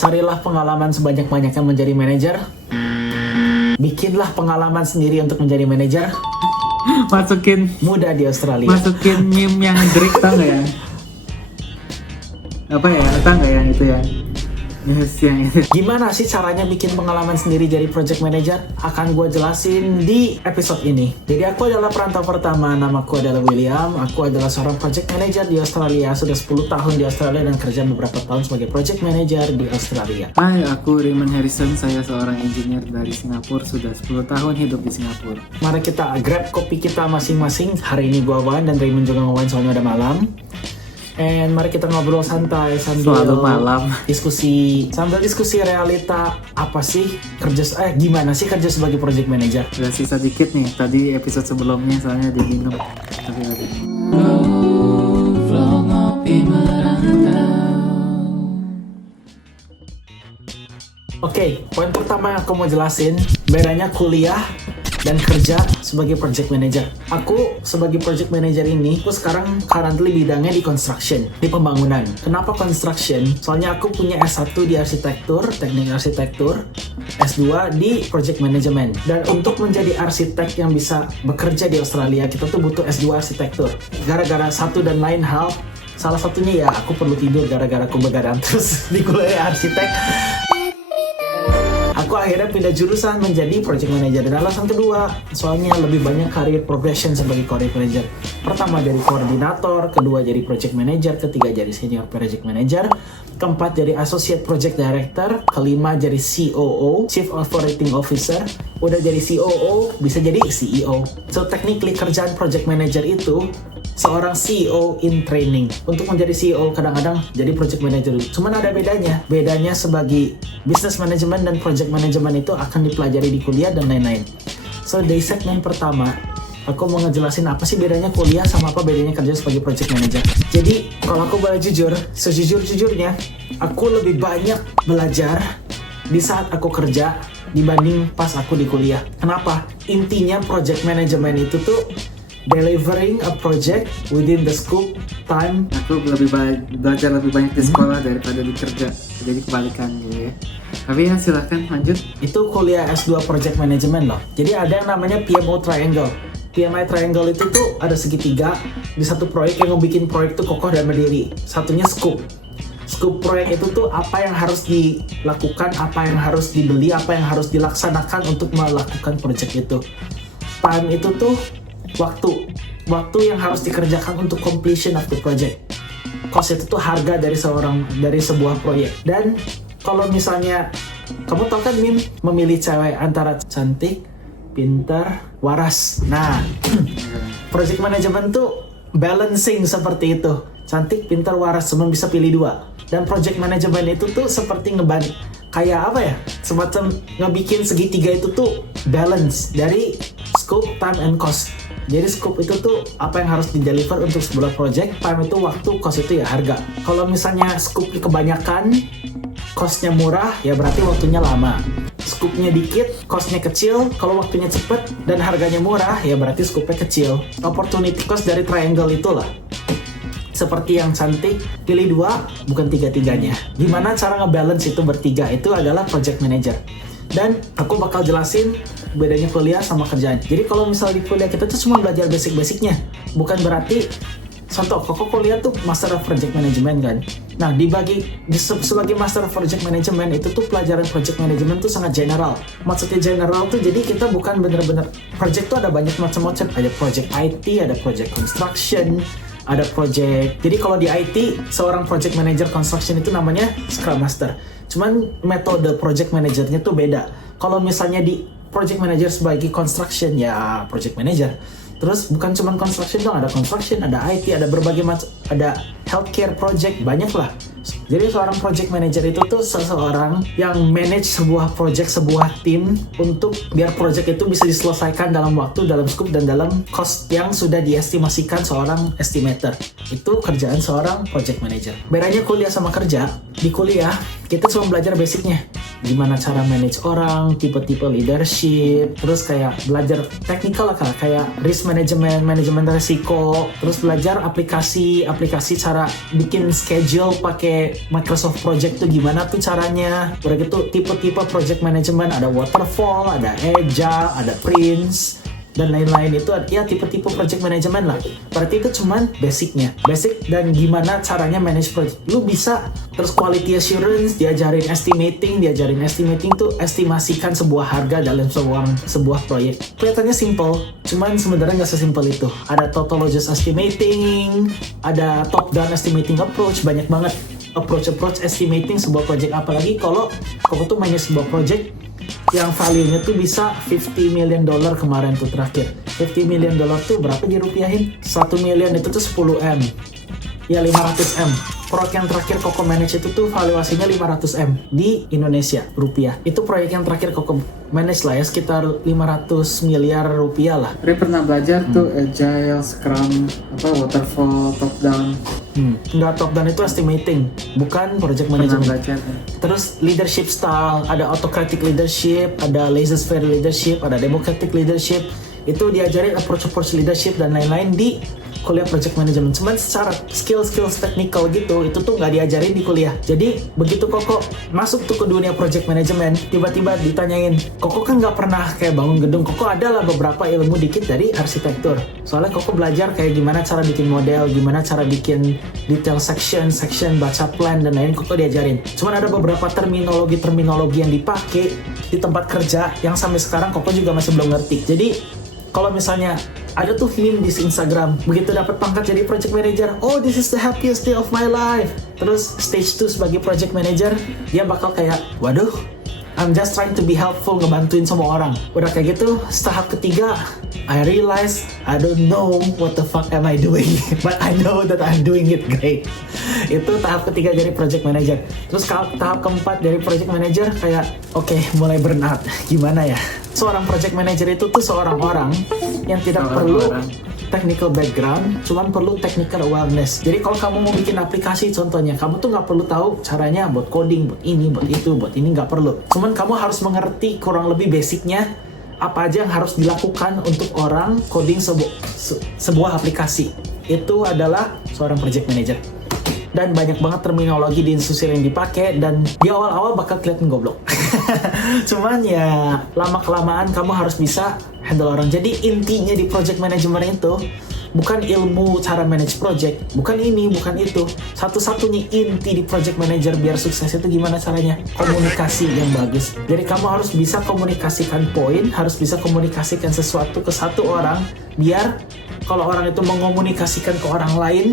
Carilah pengalaman sebanyak-banyaknya menjadi manajer. Bikinlah pengalaman sendiri untuk menjadi manajer. Masukin Muda di Australia. masukin meme yang Drake, tau gak ya? Apa ya? Tau gak yang itu ya? Yes, yang itu. Gimana sih caranya bikin pengalaman sendiri jadi project manager? Akan gue jelasin di episode ini. Jadi aku adalah perantau pertama, namaku adalah William. Aku adalah seorang project manager di Australia. Sudah 10 tahun di Australia dan kerja beberapa tahun sebagai project manager di Australia. Hai, aku Raymond Harrison. Saya seorang engineer dari Singapura. Sudah 10 tahun hidup di Singapura. Mari kita grab kopi kita masing-masing. Hari ini gue Wan dan Raymond juga ngewan soalnya udah malam. And mari kita ngobrol santai sambil Selalu malam. diskusi realita apa sih gimana sih kerja sebagai project manager. Udah sisa dikit nih. Tadi episode sebelumnya soalnya diminum. Tapi ada. Oke, poin pertama yang aku mau jelasin bedanya kuliah dan kerja sebagai project manager. Aku sebagai project manager ini, aku sekarang currently bidangnya di construction, di pembangunan. Kenapa construction? Soalnya aku punya S1 di arsitektur, teknik arsitektur, S2 di project management. Dan untuk menjadi arsitek yang bisa bekerja di Australia, kita tuh butuh S2 arsitektur. Gara-gara satu dan lain hal, salah satunya ya aku perlu tidur gara-gara aku begadang terus di kuliah arsitek. Aku akhirnya pindah jurusan menjadi project manager. Dan alasan kedua, soalnya lebih banyak career progression sebagai project manager. Pertama jadi koordinator, kedua jadi project manager, ketiga jadi senior project manager, keempat jadi associate project director, kelima jadi COO, chief operating officer. Udah jadi COO, bisa jadi CEO. So technically kerjaan project manager itu seorang CEO in training. Untuk menjadi CEO kadang-kadang jadi project manager. Cuman ada bedanya. Bedanya sebagai business management dan project management itu akan dipelajari di kuliah dan lain-lain. So di segmen pertama, aku mau ngejelasin apa sih bedanya kuliah sama apa bedanya kerja sebagai project manager. Jadi kalau aku boleh jujur, sejujur-jujurnya, aku lebih banyak belajar di saat aku kerja dibanding pas aku di kuliah. Kenapa? Intinya project management itu tuh delivering a project within the scope, time. Aku belajar lebih banyak di sekolah daripada di kerja. Jadi kebalikan gitu ya. Tapi ya silahkan lanjut. Itu kuliah S2 project management loh. Jadi ada yang namanya PMO triangle. PMI triangle itu tuh ada segitiga di satu proyek yang membuat proyek itu kokoh dan berdiri. Satunya scope. Scope proyek itu tuh apa yang harus dilakukan, apa yang harus dibeli, apa yang harus dilaksanakan untuk melakukan proyek itu. Time itu tuh waktu yang harus dikerjakan untuk completion of the project. Cost itu tuh harga dari sebuah proyek. Dan kalau misalnya kamu tahu kan memilih cewek antara cantik, pintar, waras. Nah, project management tuh balancing seperti itu. Cantik, pintar, waras, cuma bisa pilih dua. Dan project management itu tuh seperti kayak apa ya? Semacam ngebikin segitiga itu tuh balance dari scope, time, and cost. Jadi scope itu tuh apa yang harus di-deliver untuk sebuah project, time itu waktu, cost itu ya harga. Kalau misalnya scope kebanyakan, costnya murah, ya berarti waktunya lama. Scope-nya dikit, cost-nya kecil, kalau waktunya cepet dan harganya murah, ya berarti scope-nya kecil. Opportunity cost dari triangle itulah. Seperti yang cantik, pilih dua, bukan tiga-tiganya. Gimana cara ngebalance itu bertiga? Itu adalah project manager. Dan aku bakal jelasin bedanya kuliah sama kerjaan. Jadi kalau misalnya di kuliah kita tuh cuma belajar basic-basicnya. Bukan berarti, contoh, kok kuliah tuh Master of Project Management kan. Nah, sebagai Master of Project Management itu tuh pelajaran project management tuh sangat general. Maksudnya general tuh jadi kita bukan bener-bener, project tuh ada banyak macam-macam. Ada project IT, ada project construction, ada project. Jadi kalau di IT, seorang project manager construction itu namanya Scrum Master. Cuman metode project manajernya tuh beda. Kalau misalnya di project manager sebagai construction, ya project manager. Terus bukan cuma construction dong, ada construction, ada IT, ada berbagai macam, ada healthcare project, banyak lah. Jadi seorang project manager itu tuh seseorang yang manage sebuah project, sebuah tim untuk biar project itu bisa diselesaikan dalam waktu, dalam scope, dan dalam cost yang sudah diestimasikan seorang estimator. Itu kerjaan seorang project manager. Bedanya kuliah sama kerja, di kuliah kita cuma belajar basicnya. gimana cara manage orang, tipe-tipe leadership, terus kayak belajar teknikal lah kayak risk management, manajemen resiko, terus belajar aplikasi cara bikin schedule pakai Microsoft Project tuh gimana tuh caranya. Udah gitu tipe-tipe project management, ada waterfall, ada agile, ada prince dan lain-lain. Itu ya tipe-tipe project management lah. Berarti itu cuman basic dan gimana caranya manage project. Lu bisa terus quality assurance, diajarin estimating tuh estimasikan sebuah harga dalam sebuah proyek. Kelihatannya simple, cuman sebenarnya nggak sesimpel itu. Ada tautologous estimating, ada top down estimating approach, banyak banget approach estimating sebuah project. Apalagi kalau tuh manage sebuah project yang value-nya tuh bisa $50 million kemarin tuh terakhir. $50 million tuh berapa dirupiahin? 1 million itu tuh 10M. Ya 500M. Proyek yang terakhir Koko manage itu tuh valuasinya 500M di Indonesia rupiah. Itu proyek yang terakhir Koko manage lah ya, sekitar 500 miliar rupiah lah. Ray pernah belajar tuh agile, scrum, waterfall, top down. Nggak, top down itu estimating, bukan project management. Pernah belajar kan? Terus leadership style, ada autocratic leadership, ada laissez-faire leadership, ada democratic leadership. Itu diajarin approach leadership dan lain-lain di kuliah project management. Cuman secara skills technical gitu, itu tuh nggak diajarin di kuliah. Jadi begitu Koko masuk tuh ke dunia project management, tiba-tiba ditanyain, Koko kan nggak pernah kayak bangun gedung. Koko adalah beberapa ilmu dikit dari arsitektur. Soalnya Koko belajar kayak gimana cara bikin model, gimana cara bikin detail section, baca plan dan lain-lain. Koko diajarin. Cuman ada beberapa terminologi yang dipakai di tempat kerja yang sampai sekarang Koko juga masih belum ngerti. Jadi kalau misalnya ada tuh meme di Instagram, begitu dapat pangkat jadi project manager, oh this is the happiest day of my life. Terus stage 2 sebagai project manager, dia bakal kayak, waduh, I'm just trying to be helpful, ngebantuin semua orang. Udah kayak gitu, tahap ketiga, I realize I don't know what the fuck am I doing, but I know that I'm doing it great. Itu tahap ketiga dari project manager. Terus tahap keempat dari project manager kayak, oke, mulai burnout. Gimana ya? Seorang project manager itu tuh seorang orang yang tidak perlu technical background, cuman perlu technical awareness. Jadi kalau kamu mau bikin aplikasi contohnya, kamu tuh nggak perlu tahu caranya buat coding, buat ini, buat ini nggak perlu. Cuman kamu harus mengerti kurang lebih basicnya apa aja yang harus dilakukan untuk orang coding sebuah aplikasi. Itu adalah seorang project manager. Dan banyak banget terminologi di industri yang dipakai, dan di awal-awal bakal kelihatan goblok. Cuman ya lama-kelamaan kamu harus bisa handle orang. Jadi intinya di project management itu bukan ilmu cara manage project, bukan ini, bukan itu. Satu-satunya inti di project manager biar sukses itu gimana caranya? Komunikasi yang bagus. Jadi kamu harus bisa komunikasikan poin, harus bisa komunikasikan sesuatu ke satu orang, biar kalau orang itu mengomunikasikan ke orang lain,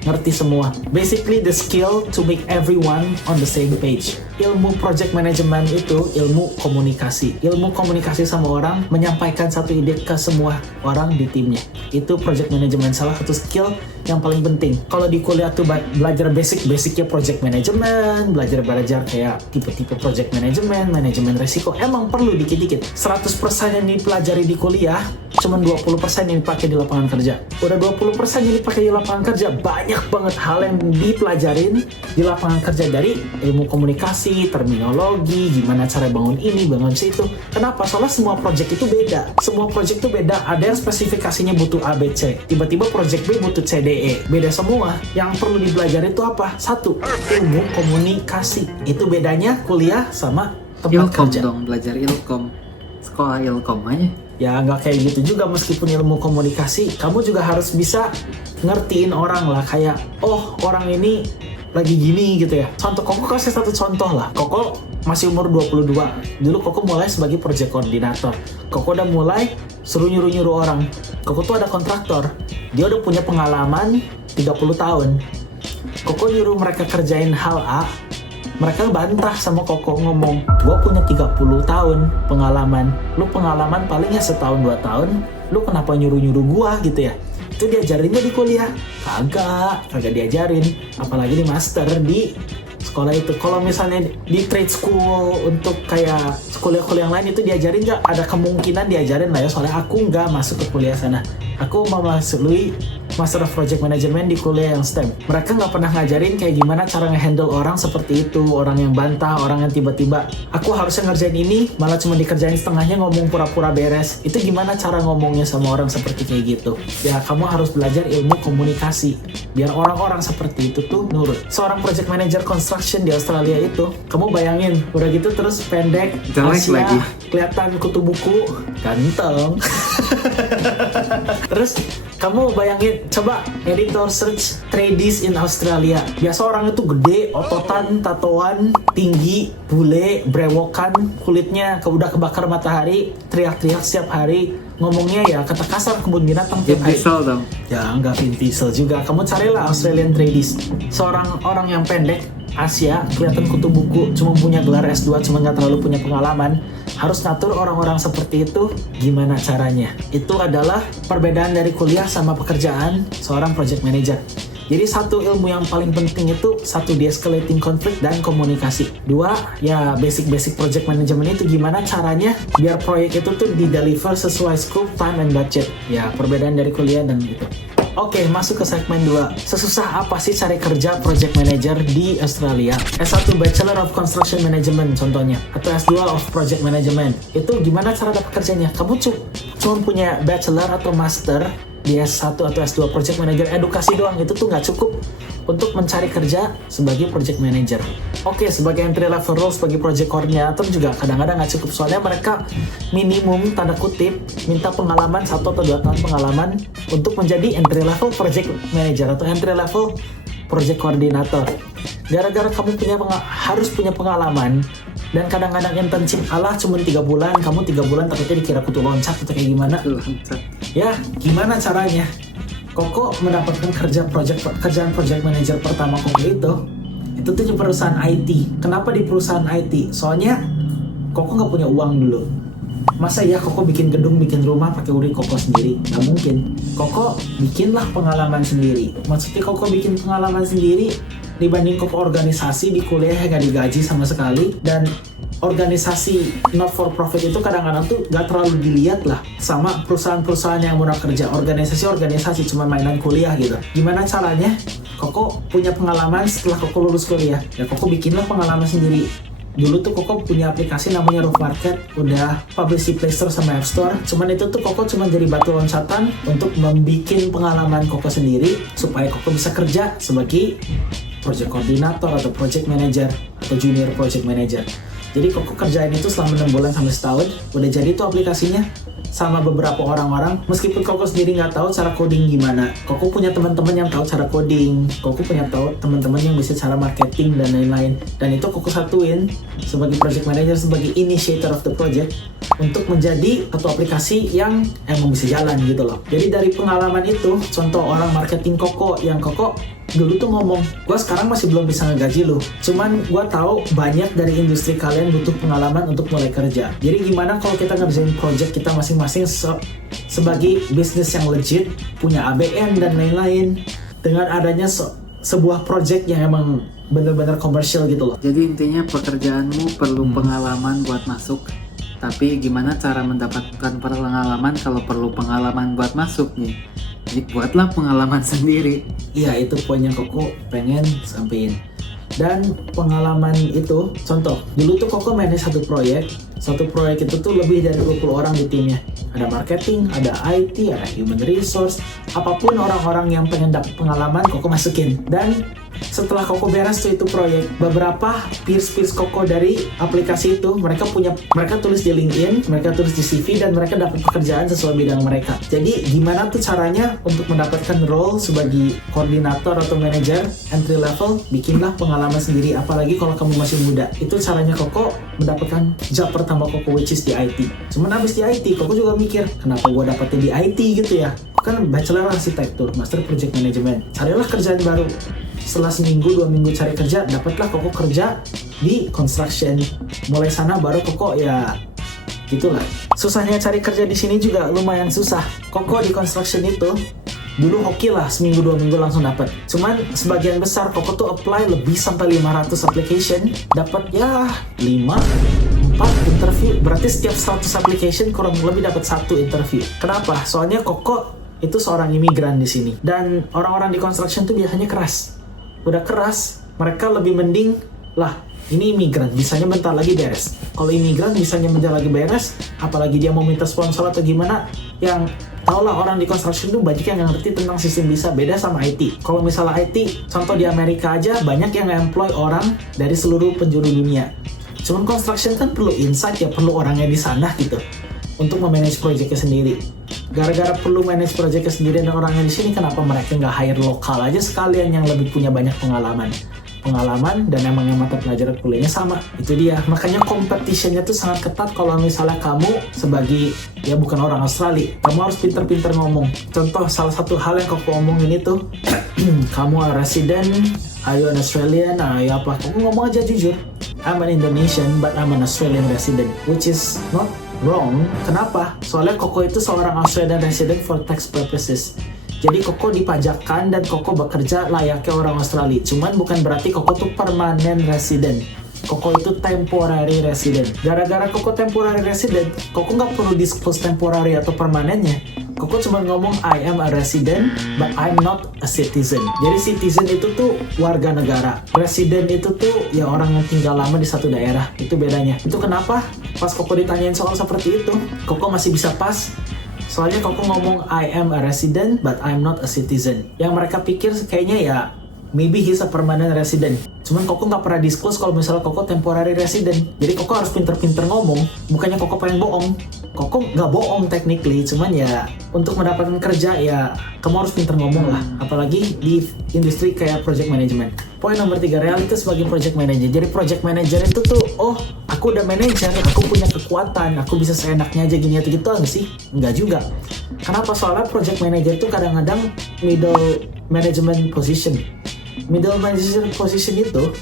ngerti semua. Basically the skill to make everyone on the same page. Ilmu project management itu ilmu komunikasi. Ilmu komunikasi sama orang, menyampaikan satu ide ke semua orang di timnya. Itu project management, salah satu skill yang paling penting. Kalau di kuliah tuh belajar basicnya project management, belajar kayak tipe-tipe project management, manajemen resiko, emang perlu dikit-dikit. 100% yang dipelajari di kuliah, cuman 20% yang dipakai di lapangan kerja. Udah 20% yang dipakai di lapangan kerja, banyak banget hal yang dipelajarin di lapangan kerja, dari ilmu komunikasi, terminologi, gimana cara bangun ini, bangun situ. Kenapa? Soalnya semua project itu beda. Semua project itu beda. Ada yang spesifikasinya butuh ABC, tiba-tiba project B butuh CDE. Beda semua. Yang perlu dipelajari itu apa? Satu, ilmu komunikasi. Itu bedanya kuliah sama tempat kerja. Dong, belajar ilkom. Sekolah ilkom aja. Ya nggak kayak gitu juga, meskipun ilmu komunikasi, kamu juga harus bisa ngertiin orang lah, kayak, oh orang ini lagi gini gitu ya. Contoh, Koko kasih satu contoh lah. Koko masih umur 22. Dulu Koko mulai sebagai project coordinator. Koko udah mulai suruh nyuruh orang. Koko tuh ada kontraktor. Dia udah punya pengalaman 30 tahun. Koko nyuruh mereka kerjain hal A. Mereka bantah sama Koko, ngomong, gue punya 30 tahun pengalaman. Lu pengalaman palingnya setahun 2 tahun. Lu kenapa nyuruh-nyuruh gue gitu ya? Itu diajarinnya di kuliah? Kagak diajarin. Apalagi di master di sekolah itu. Kalau misalnya di trade school untuk kayak kuliah-kuliah yang lain itu diajarin nggak? Ada kemungkinan diajarin lah ya, soalnya aku nggak masuk ke kuliah sana. Aku melalui Master of Project Management di kuliah yang STEM. Mereka nggak pernah ngajarin kayak gimana cara ngehandle orang seperti itu, orang yang bantah, orang yang tiba-tiba aku harusnya ngerjain ini, malah cuma dikerjain setengahnya, ngomong pura-pura beres. Itu gimana cara ngomongnya sama orang seperti kayak gitu? Ya kamu harus belajar ilmu komunikasi biar orang-orang seperti itu tuh nurut. Seorang project manager construction di Australia itu, kamu bayangin udah gitu terus pendek, Jelek Asia, lagi. kelihatan kutu buku, ganteng. Terus kamu bayangin, coba editor search tradies in Australia. Biasa orang itu gede, ototan, tatoan, tinggi, bule, brewokan, kulitnya udah kebakar matahari, teriak-teriak setiap hari, ngomongnya ya kata kasar kebun binatang Vin tiap hari. Diesel dong. Ya nggak Vin Diesel juga. Kamu carilah Australian tradies. Seorang orang yang pendek, Asia, kelihatan kutu buku, cuma punya gelar S2, cuma nggak terlalu punya pengalaman, harus ngatur orang-orang seperti itu gimana caranya. Itu adalah perbedaan dari kuliah sama pekerjaan seorang project manager. Jadi satu ilmu yang paling penting itu, satu de-escalating konflik dan komunikasi. Dua, ya basic-basic project management itu gimana caranya biar proyek itu tuh di-deliver sesuai scope, time, and budget. Ya perbedaan dari kuliah dan gitu. Oke, masuk ke segmen 2. Sesusah apa sih cari kerja project manager di Australia? S1 Bachelor of Construction Management contohnya, atau S2 of Project Management. Itu gimana cara dapat kerjanya? Kamu cuma punya bachelor atau master di S1 atau S2 project manager, edukasi doang itu tuh nggak cukup untuk mencari kerja sebagai project manager. Oke, sebagai entry level role sebagai project coordinator juga kadang-kadang nggak cukup, soalnya mereka minimum tanda kutip minta pengalaman 1 atau 2 tahun pengalaman untuk menjadi entry level project manager atau entry level project coordinator. Gara-gara kamu harus punya pengalaman, dan kadang-kadang internship kalah cuma 3 bulan, kamu 3 bulan takutnya dikira kutu loncat atau kayak gimana. Loncat. Ya, gimana caranya? Koko mendapatkan kerjaan project manager pertama Koko itu tuh di perusahaan IT. Kenapa di perusahaan IT? Soalnya Koko nggak punya uang dulu. Masa ya Koko bikin gedung, bikin rumah pakai uang Koko sendiri? Nggak mungkin. Koko bikinlah pengalaman sendiri. Maksudnya Koko bikin pengalaman sendiri dibanding Koko organisasi di kuliah yang nggak digaji sama sekali, dan organisasi not for profit itu kadang-kadang tuh gak terlalu dilihat lah sama perusahaan-perusahaan yang mau kerja. Organisasi cuma mainan kuliah gitu. Gimana caranya Koko punya pengalaman setelah Koko lulus kuliah? Ya Koko bikinlah pengalaman sendiri. Dulu tuh Koko punya aplikasi namanya Roof Market, udah publish di Play Store sama App Store. Cuman itu tuh Koko cuma jadi batu loncatan untuk membuat pengalaman Koko sendiri supaya Koko bisa kerja sebagai project coordinator atau project manager atau junior project manager. Jadi Koko kerjain itu selama 6 bulan sampai setahun, udah jadi tuh aplikasinya sama beberapa orang-orang. Meskipun Koko sendiri nggak tahu cara coding gimana, Koko punya teman-teman yang tahu cara coding, Koko punya teman-teman yang bisa cara marketing dan lain-lain. Dan itu Koko satuin sebagai project manager, sebagai initiator of the project untuk menjadi satu aplikasi yang emang bisa jalan gitu loh. Jadi dari pengalaman itu, contoh orang marketing Koko yang Koko dulu tuh ngomong, gue sekarang masih belum bisa ngegaji lu, cuman gue tahu banyak dari industri kalian butuh pengalaman untuk mulai kerja. Jadi gimana kalau kita ngerjain project kita masing-masing sebagai bisnis yang legit, punya ABN dan lain-lain, dengan adanya sebuah project yang emang bener-bener komersial gitu loh. Jadi intinya pekerjaanmu perlu pengalaman buat masuk, tapi gimana cara mendapatkan pengalaman kalau perlu pengalaman buat masuk nih? Jadi buatlah pengalaman sendiri. Iya, itu poin yang Koko pengen sampein. Dan pengalaman itu, contoh, dulu tuh Koko manage satu proyek itu tuh lebih dari 20 orang di timnya. Ada marketing, ada IT, ada human resource, apapun orang-orang yang pengen dapat pengalaman Koko masukin. Dan setelah Koko beres tuh itu proyek, beberapa peers Koko dari aplikasi itu mereka tulis di LinkedIn, mereka tulis di CV, dan mereka dapat pekerjaan sesuai bidang mereka. Jadi gimana tuh caranya untuk mendapatkan role sebagai koordinator atau manager entry level? Bikinlah pengalaman sendiri, apalagi kalau kamu masih muda. Itu caranya Koko mendapatkan job pertama Koko, which is di IT. Cuman abis di IT, Koko juga mikir, kenapa gue dapetnya di IT gitu ya? Kan bachelor arsitektur, master project management. Carilah kerjaan baru. Setelah seminggu, 2 minggu cari kerja, dapatlah Koko kerja di construction. Mulai sana baru Koko ya gitulah. Susahnya cari kerja di sini juga lumayan susah. Koko di construction itu dulu hoki lah, seminggu 2 minggu langsung dapat. Cuman sebagian besar Koko tuh apply lebih sampai 500 application, dapat ya 4 interview. Berarti setiap 100 application kurang lebih dapat 1 interview. Kenapa? Soalnya Koko itu seorang imigran di sini. Dan orang-orang di construction tuh biasanya keras. Udah keras, mereka lebih mending lah, ini imigran, bisanya bentar lagi beres. Kalau imigran bisanya bentar lagi beres, apalagi dia mau minta sponsor atau gimana, yang tau lah orang di construction tuh banyak yang nggak ngerti tentang sistem visa, beda sama IT. Kalau misalnya IT, contoh di Amerika aja banyak yang nge-employ orang dari seluruh penjuru dunia. Cuman construction kan perlu insight ya, perlu orangnya di sana gitu untuk memanage projectnya sendiri. Gara-gara perlu manage projectnya sendiri dan orangnya di sini, kenapa mereka nggak hire lokal aja sekalian yang lebih punya banyak pengalaman dan emang yang mata pelajaran kuliahnya sama. Itu dia, makanya competitionnya tuh sangat ketat. Kalau misalnya kamu sebagai ya bukan orang Australia, kamu harus pinter-pinter ngomong. Contoh salah satu hal yang aku omongin itu kamu resident, are you an Australian, ya apa, kamu ngomong aja jujur, I'm an Indonesian but I'm an Australian resident, which is not wrong. Kenapa? Soalnya Koko itu seorang Australian resident for tax purposes. Jadi Koko dipajakkan dan Koko bekerja layaknya orang Australia. Cuman bukan berarti Koko tuh permanent resident. Koko itu temporary resident. Gara-gara Koko temporary resident, Koko nggak perlu disclose temporary atau permanennya. Koko cuma ngomong I am a resident but I'm not a citizen. Jadi citizen itu tuh warga negara. Resident itu tuh ya orang yang tinggal lama di satu daerah. Itu bedanya. Itu kenapa pas Koko ditanyain soal seperti itu, Koko masih bisa pas. Soalnya Koko ngomong I am a resident but I'm not a citizen. Yang mereka pikir kayaknya ya maybe he's a permanent resident. Cuman Koko nggak pernah disclose kalau misalnya Koko temporary resident. Jadi Koko harus pinter-pinter ngomong. Bukannya Koko pengen bohong. Koko nggak bohong technically. Cuman ya untuk mendapatkan kerja ya kamu harus pinter ngomong lah. Apalagi di industri kayak project management. Poin nomor 3, realitas sebagai project manager. Jadi project manager itu tuh, oh aku udah manager, aku punya kekuatan, aku bisa seenaknya aja gini atau gitu nggak sih? Nggak juga. Kenapa? Soalnya project manager tuh kadang-kadang middle management position. Middle management position itu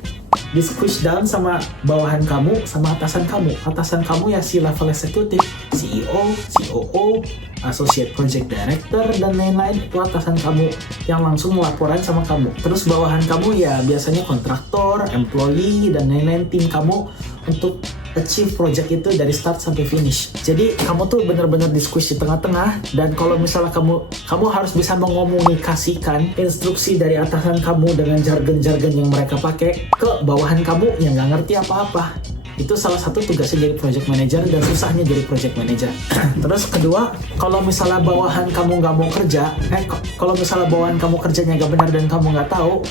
di squish down sama bawahan kamu, sama atasan kamu. Atasan kamu ya si level eksekutif, CEO, COO, Associate Project Director, dan lain-lain. Itu atasan kamu yang langsung laporan sama kamu. Terus bawahan kamu ya biasanya kontraktor, employee, dan lain-lain tim kamu untuk achieve project itu dari start sampai finish. Jadi kamu tuh bener-bener diskusi di tengah-tengah, dan kalau misalnya kamu harus bisa mengomunikasikan instruksi dari atasan kamu dengan jargon-jargon yang mereka pakai ke bawahan kamu yang nggak ngerti apa-apa. Itu salah satu tugasnya jadi project manager dan susahnya jadi project manager. Terus kedua, kalau misalnya bawahan kamu nggak mau kerja, kalau misalnya bawahan kamu kerjanya nggak benar dan kamu nggak tahu,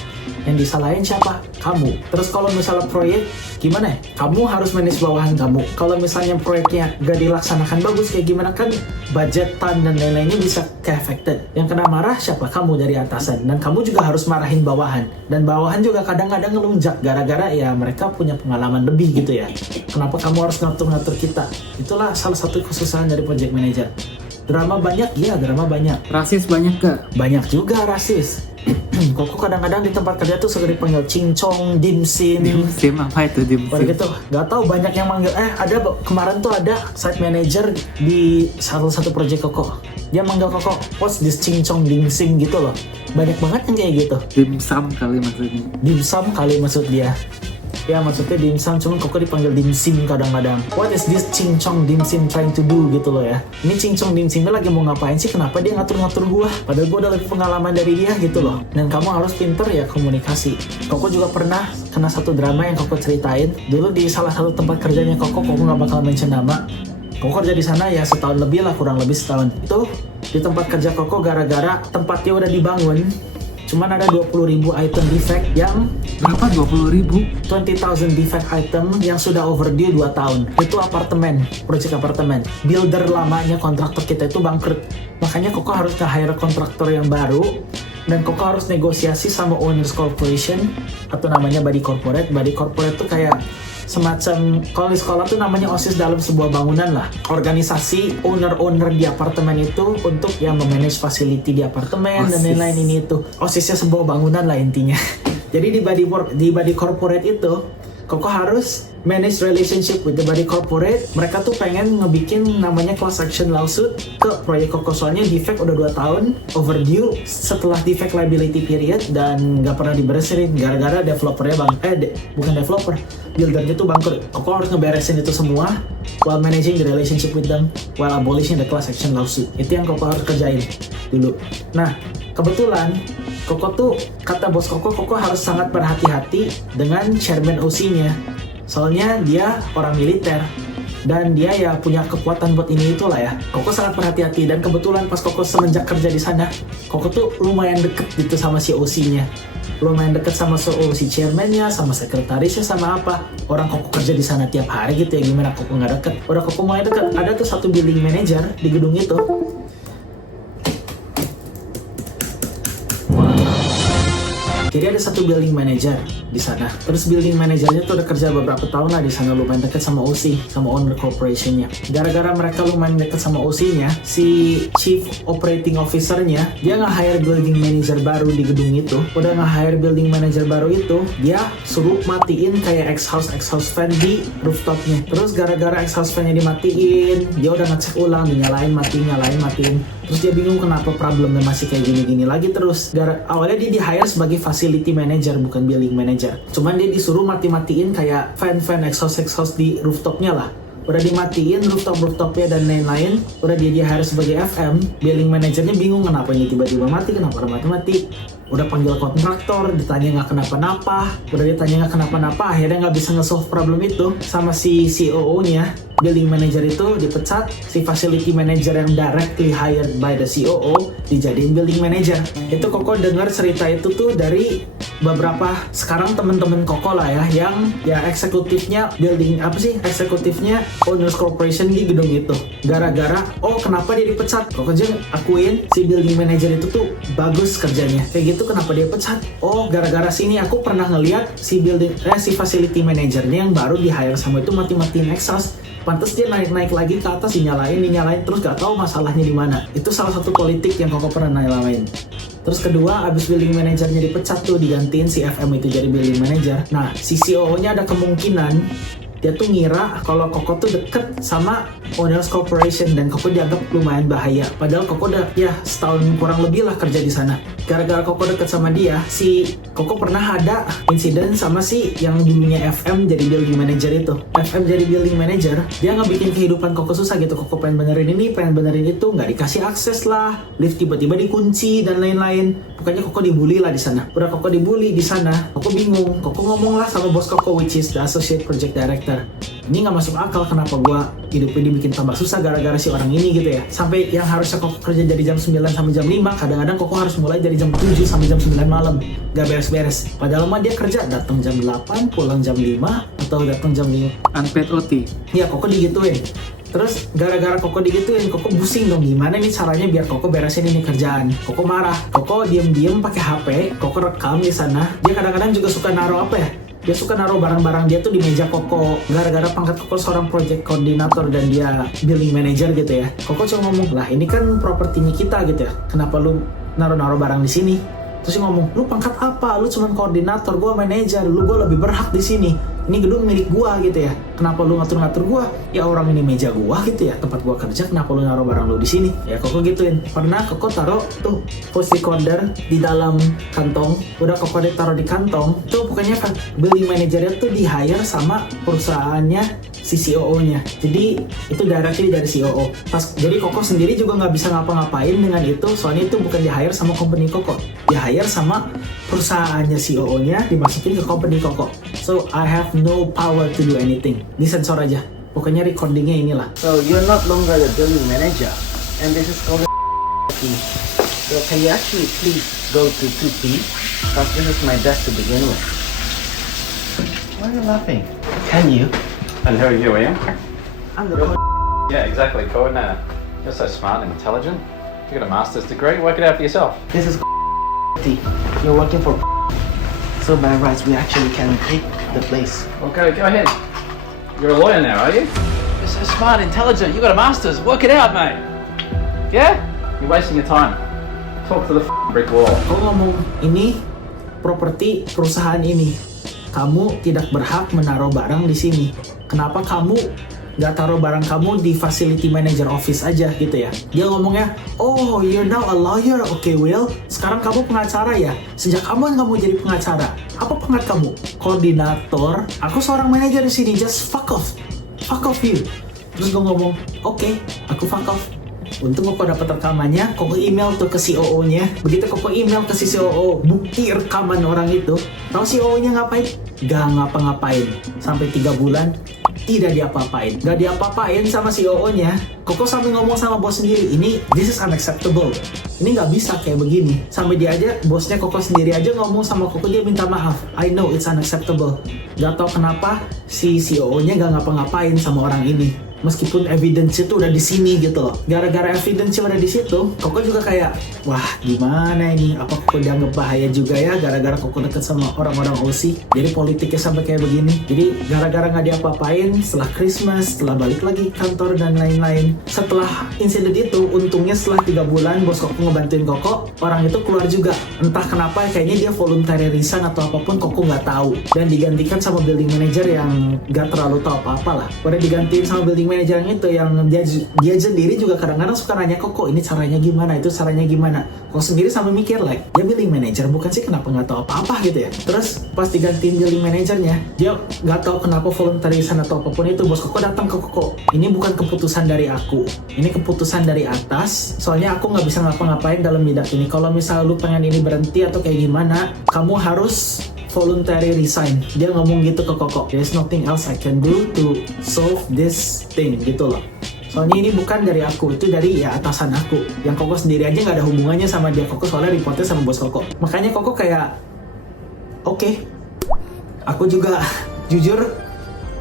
yang disalahin siapa? Kamu. Terus kalau misalnya proyek, gimana ya? Kamu harus manage bawahan kamu. Kalau misalnya proyeknya gak dilaksanakan bagus, kayak gimana kan budgetan dan lain-lainnya bisa ke-affected. Yang kena marah siapa? Kamu dari atasan. Dan kamu juga harus marahin bawahan. Dan bawahan juga kadang-kadang ngelunjak gara-gara ya mereka punya pengalaman lebih gitu ya. Kenapa kamu harus ngatur-ngatur kita? Itulah salah satu kesusahan dari project manager. Drama banyak? Iya, drama banyak. Rasis banyak gak? Banyak juga rasis. Koko kadang-kadang di tempat kerja tuh suka dipanggil cincong, dimsim. Dimsim apa itu dimsim? Kayak gitu, nggak tahu banyak yang manggil. Ada kemarin tuh ada site manager di salah satu project Koko. Dia manggil Koko, what's this cincong dimsim gitu loh. Banyak banget yang kayak gitu. Dimsum kali maksudnya. Dimsum kali maksud dia. Ya maksudnya dimsum, cuman Koko dipanggil dimsim kadang-kadang. What is this cincong dimsim trying to do gitu loh ya. Ini cincong dimsimnya lagi mau ngapain sih? Kenapa dia ngatur-ngatur gua? Padahal gua udah lebih pengalaman dari dia gitu loh. Dan kamu harus pinter ya komunikasi. Koko juga pernah kena satu drama yang Koko ceritain. Dulu di salah satu tempat kerjanya Koko nggak bakal mention nama. Koko kerja di sana ya setahun lebih lah, kurang lebih setahun. Itu di tempat kerja Koko gara-gara tempatnya udah dibangun. Cuman ada 20.000 item defect yang... Berapa 20.000? 20,000 defect item yang sudah overdue 2 tahun. Itu apartemen, project apartemen. Builder lamanya kontraktor kita itu bangkrut. Makanya Koko harus nge-hire kontraktor yang baru. Dan Koko harus negosiasi sama owners corporation. Atau namanya body corporate. Body corporate tuh kayak semacam, kalau di sekolah tuh namanya OSIS dalam sebuah bangunan lah. Organisasi owner-owner di apartemen itu untuk yang memanage facility di apartemen OSIS. Dan lain-lain ini itu. OSISnya sebuah bangunan lah intinya. Jadi di body corporate itu, Koko harus manage relationship with the body corporate. Mereka tuh pengen ngebikin namanya class action lawsuit ke proyek Koko. Soalnya defect udah 2 tahun overdue setelah defect liability period dan gak pernah diberesin gara-gara developernya bukan developer, buildernya tuh bangkrut. Koko harus ngeberesin itu semua while managing the relationship with them while abolishing the class action lawsuit. Itu yang Koko harus kerjain. dulu. Nah, kebetulan Koko tuh, kata bos Koko harus sangat berhati-hati dengan chairman OC-nya. Soalnya dia orang militer dan dia ya punya kekuatan buat ini itulah ya. Koko sangat berhati-hati dan kebetulan pas Koko semenjak kerja di sana, Koko tuh lumayan deket gitu sama si OC-nya. Lumayan deket sama si chairman-nya, sama sekretarisnya, sama apa. Orang Koko kerja di sana tiap hari gitu ya, gimana Koko nggak deket. Udah Koko mulai deket, ada tuh satu building manager di gedung itu. Jadi ada satu building manager di sana. Terus building manajernya tuh udah kerja beberapa tahun lah di sana, lumayan deket sama OC, sama owner corporation-nya. Gara-gara mereka lumayan deket sama OC-nya, si chief operating officer-nya, dia nge-hire building manager baru di gedung itu. Udah nge-hire building manager baru itu, dia suruh matiin kayak exhaust fan di rooftopnya. Terus gara-gara exhaust fan-nya dimatiin, dia udah ngecek ulang, dinyalain, matiin. Terus dia bingung kenapa problemnya masih kayak gini-gini lagi terus. Awalnya dia di-hire sebagai facility manager, bukan building manager. Cuman dia disuruh mati-matiin kayak fan exhaust di rooftopnya lah. Udah dimatiin rooftopnya dan lain-lain. Udah dia di-hire sebagai FM. Building manajernya bingung kenapa ini tiba-tiba mati, kenapa mati. Udah panggil kontraktor, ditanya nggak kenapa-napa. Udah ditanya nggak kenapa-napa, akhirnya nggak bisa nge-solve problem itu. Sama si COO-nya, building manager itu dipecat, si facility manager yang directly hired by the COO dijadiin building manager. Itu Koko dengar cerita itu tuh dari beberapa sekarang temen-temen Koko lah ya, yang ya eksekutifnya eksekutifnya owners corporation di gedung itu. Gara-gara, kenapa dia dipecat? Koko aja akuin si building manager itu tuh bagus kerjanya. Kayak gitu kenapa dia pecat? Gara-gara sini aku pernah ngeliat si facility manajernya yang baru di hire sama itu mati-matiin exhaust. Pantes dia naik lagi ke atas, dinyalain terus gak tahu masalahnya di mana. Itu salah satu politik yang Koko pernah ngalamin. Terus kedua, abis building manajernya dipecat tuh, digantiin si FM itu jadi building manager. Nah, si COO-nya ada kemungkinan dia tuh ngira kalau Koko tuh deket sama owners corporation dan Koko dianggap lumayan bahaya. Padahal Koko udah setahun kurang lebih lah kerja di sana. Gara-gara Koko deket sama dia, si Koko pernah ada insiden sama si yang dulunya FM jadi building manager itu. FM jadi building manager, dia ngebikin kehidupan Koko susah gitu. Koko pengen benerin ini, pengen benerin itu, nggak dikasih akses lah, lift tiba-tiba dikunci dan lain-lain. Pokoknya Koko dibully lah di sana. Udah Koko dibully di sana, Koko bingung. Koko ngomong lah sama bos Koko, which is the associate project director. Ini nggak masuk akal, kenapa gua hidupnya dibikin tambah susah gara-gara si orang ini gitu ya. Sampai yang harusnya Koko kerja dari jam 9 sampai jam 5, kadang-kadang Koko harus mulai dari jam 7 sampai jam 9 malam. Gak beres-beres. Padahal mah dia kerja datang jam 8, pulang jam 5, atau datang jam 5. Unpaid OT. Iya, Koko digituin. Terus gara-gara Koko digituin, Koko pusing dong, gimana nih caranya biar Koko beresin ini kerjaan. Koko marah, Koko diem-diem pakai HP, Koko rekam di sana. Dia kadang-kadang juga suka naruh dia suka naruh barang-barang dia tuh di meja Koko. Gara-gara pangkat Koko seorang project koordinator dan dia building manager gitu ya. Koko cuma ngomong, lah ini kan propertinya kita gitu ya, kenapa lu naruh-naruh barang di sini? Terus dia ngomong, lu pangkat apa? Lu cuma koordinator, gua manajer, gua lebih berhak di sini. Ini gedung milik gua gitu ya. Kenapa lu ngatur-ngatur gua? Ya orang ini meja gua gitu ya, tempat gua kerja, kenapa lu naruh barang lu di sini? Ya Koko gituin. Pernah Koko taruh tuh voice recorder di dalam kantong. Udah Koko taruh di kantong. Tuh pokoknya kan building manajernya tuh di hire sama perusahaannya si COO-nya. Jadi itu directly dari COO. Jadi Koko sendiri juga nggak bisa ngapa-ngapain dengan itu, soalnya itu bukan di hire sama company Koko. Di hire sama perusahaannya COO-nya, dimasukin ke company Koko. So I have no power to do anything. Disensor aja. Pokoknya recordingnya inilah. So you're not longer the building manager, and this is called the So can you actually please go to 2P? Because this is my desk to begin with. Why are you laughing? Can you? And who are you, Ian? I'm the Yeah, exactly, coordinator. You're so smart and intelligent. You got a master's degree, work it out for yourself. This is You're working for so by rights we actually can take the place. Well, go ahead. You're a lawyer now, are you? You're so smart, intelligent. You got a master's. Work it out, mate. Yeah? You're wasting your time. Talk to the brick wall. Kau ngomong, ini properti perusahaan ini. Kamu tidak berhak menaruh barang di sini. Kenapa kamu nggak taruh barang kamu di facility manager office aja gitu ya? Dia ngomongnya, oh you're now a lawyer, okay Will. Sekarang kamu pengacara ya? Sejak kapan kamu jadi pengacara? Apa pangkat kamu? Koordinator. Aku seorang manajer di sini. Just fuck off you. Terus gue ngomong, oke, aku fuck off. Untung Koko dapat rekamannya, Koko email tuh ke COO-nya. Begitu Koko email ke si COO, bukti rekaman orang itu. Tahu COO-nya ngapain? Gak ngapa-ngapain. Sampai 3 bulan, tidak diapa-apain. Gak diapa-apain sama COO-nya. Koko sampai ngomong sama bos sendiri, this is unacceptable. Ini nggak bisa kayak begini. Sampai dia aja, bosnya Koko sendiri aja ngomong sama Koko, dia minta maaf. I know it's unacceptable. Gak tau kenapa si COO-nya gak ngapa-ngapain sama orang ini. Meskipun evidence itu udah di sini gitu loh. Gara-gara evidence udah di situ, Koko juga kayak, wah gimana ini? Apa Koko dianggap bahaya juga ya gara-gara Koko deket sama orang-orang OC? Jadi politiknya sampai kayak begini. Jadi gara-gara nggak diapa-apain, setelah Christmas, setelah balik lagi kantor dan lain-lain. Setelah insiden itu, untungnya setelah 3 bulan bos Koko ngebantuin Koko, orang itu keluar juga. Entah kenapa kayaknya dia voluntary resign atau apapun, Koko nggak tahu. Dan digantikan sama building manager yang nggak terlalu tahu apa-apa lah. Udah digantiin sama building manager itu yang dia sendiri juga kadang-kadang suka nanya Koko, ini caranya gimana, itu caranya gimana. Koko sendiri sampai mikir like, dia building manager bukan sih, kenapa nggak tahu apa-apa gitu ya. Terus pas digantiin building manajernya, dia nggak tahu kenapa voluntarisan atau apapun itu, bos Koko datang ke Koko, ini bukan keputusan dari aku, ini keputusan dari atas, soalnya aku nggak bisa ngapa-ngapain dalam bidang ini. Kalau misal lu pengen ini berhenti atau kayak gimana, kamu harus voluntary resign. Dia ngomong gitu ke Koko, there's nothing else I can do to solve this thing gitu loh. Soalnya ini bukan dari aku, itu dari ya atasan aku. Yang Koko sendiri aja nggak ada hubungannya sama dia. Koko soalnya reportnya sama bos Koko. Makanya Koko kayak, oke, aku juga jujur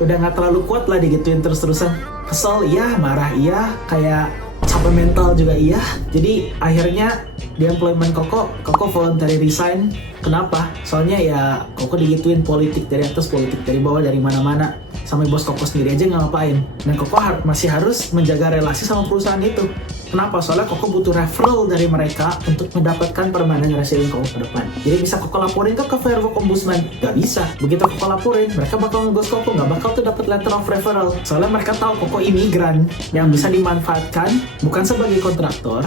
udah nggak terlalu kuat lah digituin terus-terusan. Kesel iya, marah iya, kayak capek mental juga iya. Jadi akhirnya di employment Koko voluntary resign. Kenapa? Soalnya ya Koko digituin politik dari atas, politik dari bawah, dari mana-mana. Sampai bos Koko sendiri aja nggak ngapain. Dan Koko masih harus menjaga relasi sama perusahaan itu. Kenapa? Soalnya Koko butuh referral dari mereka untuk mendapatkan permanent resident Koko ke depan. Jadi bisa Koko laporin ke Fairwork Ombudsman? Gak bisa. Begitu Koko laporin, mereka bakal nge-ghost Koko, gak bakal tuh dapat letter of referral. Soalnya mereka tahu Koko imigran yang bisa dimanfaatkan bukan sebagai kontraktor.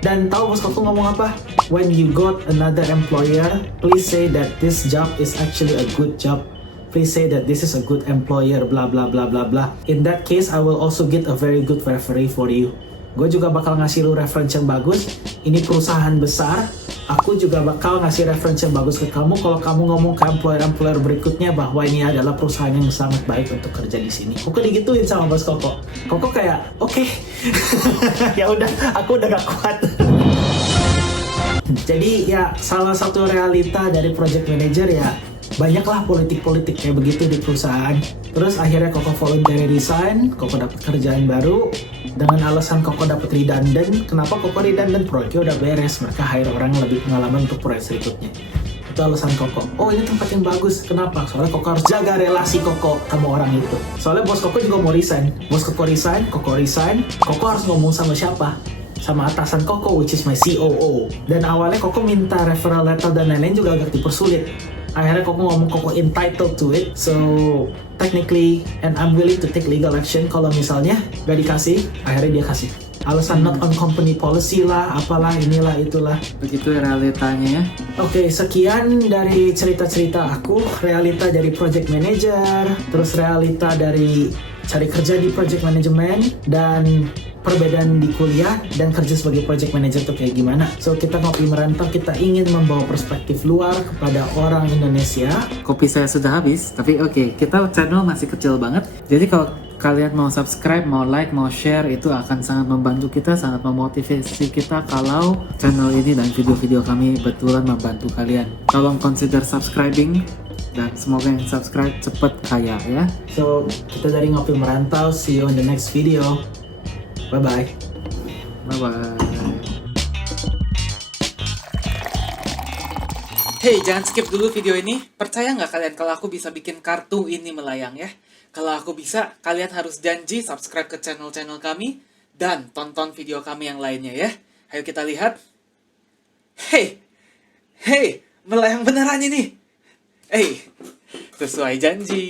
Dan tahu bos Koko ngomong apa? When you got another employer, please say that this job is actually a good job. Please say that this is a good employer, blah blah blah blah blah. In that case, I will also get a very good referee for you. Gue juga bakal ngasih lu reference yang bagus. Ini perusahaan besar. Aku juga bakal ngasih reference yang bagus ke kamu kalau kamu ngomong ke employer-employer berikutnya bahwa ini adalah perusahaan yang sangat baik untuk kerja di sini. Koko digituin sama bos Koko. Koko kayak, oke. Ya udah, aku udah gak kuat. Jadi ya salah satu realita dari project manager ya banyaklah politik-politik kayak begitu di perusahaan. Terus akhirnya Koko voluntary resign, Koko dapat kerjaan baru dengan alasan Koko dapat redundant. Kenapa Koko redundant? Proyeknya udah beres, mereka hire orang yang lebih pengalaman untuk proyek berikutnya. Itu alasan Koko. Oh ini tempat yang bagus. Kenapa? Soalnya Koko harus jaga relasi Koko sama orang itu. Soalnya bos Koko juga mau resign. Bos Koko resign, Koko harus ngomong sama siapa? Sama atasan Koko, which is my COO. Dan awalnya Koko minta referral letter dan lain-lain juga agak dipersulit. Akhirnya Koko ngomong Koko entitled to it, so technically and I'm willing to take legal action kalau misalnya gak dikasih. Akhirnya dia kasih. Alasan not on company policy lah, apalah, inilah, itulah. Begitu realitanya ya. Oke, sekian dari cerita-cerita aku, realita dari project manager, terus realita dari cari kerja di project management, dan perbedaan di kuliah dan kerja sebagai project manager tuh kayak gimana. So kita ngopi merantau, kita ingin membawa perspektif luar kepada orang Indonesia. Kopi saya sudah habis, tapi oke, kita channel masih kecil banget. Jadi kalau kalian mau subscribe, mau like, mau share, itu akan sangat membantu kita, sangat memotivasi kita kalau channel ini dan video-video kami betulan membantu kalian. Tolong consider subscribing, dan semoga yang subscribe cepet kaya ya. So kita dari ngopi merantau, see you in the next video. Bye-bye. Bye-bye. Hey, jangan skip dulu video ini. Percaya nggak kalian kalau aku bisa bikin kartu ini melayang ya? Kalau aku bisa, kalian harus janji subscribe ke channel-channel kami dan tonton video kami yang lainnya ya. Ayo kita lihat. Hey, melayang beneran ini. Hey, sesuai janji.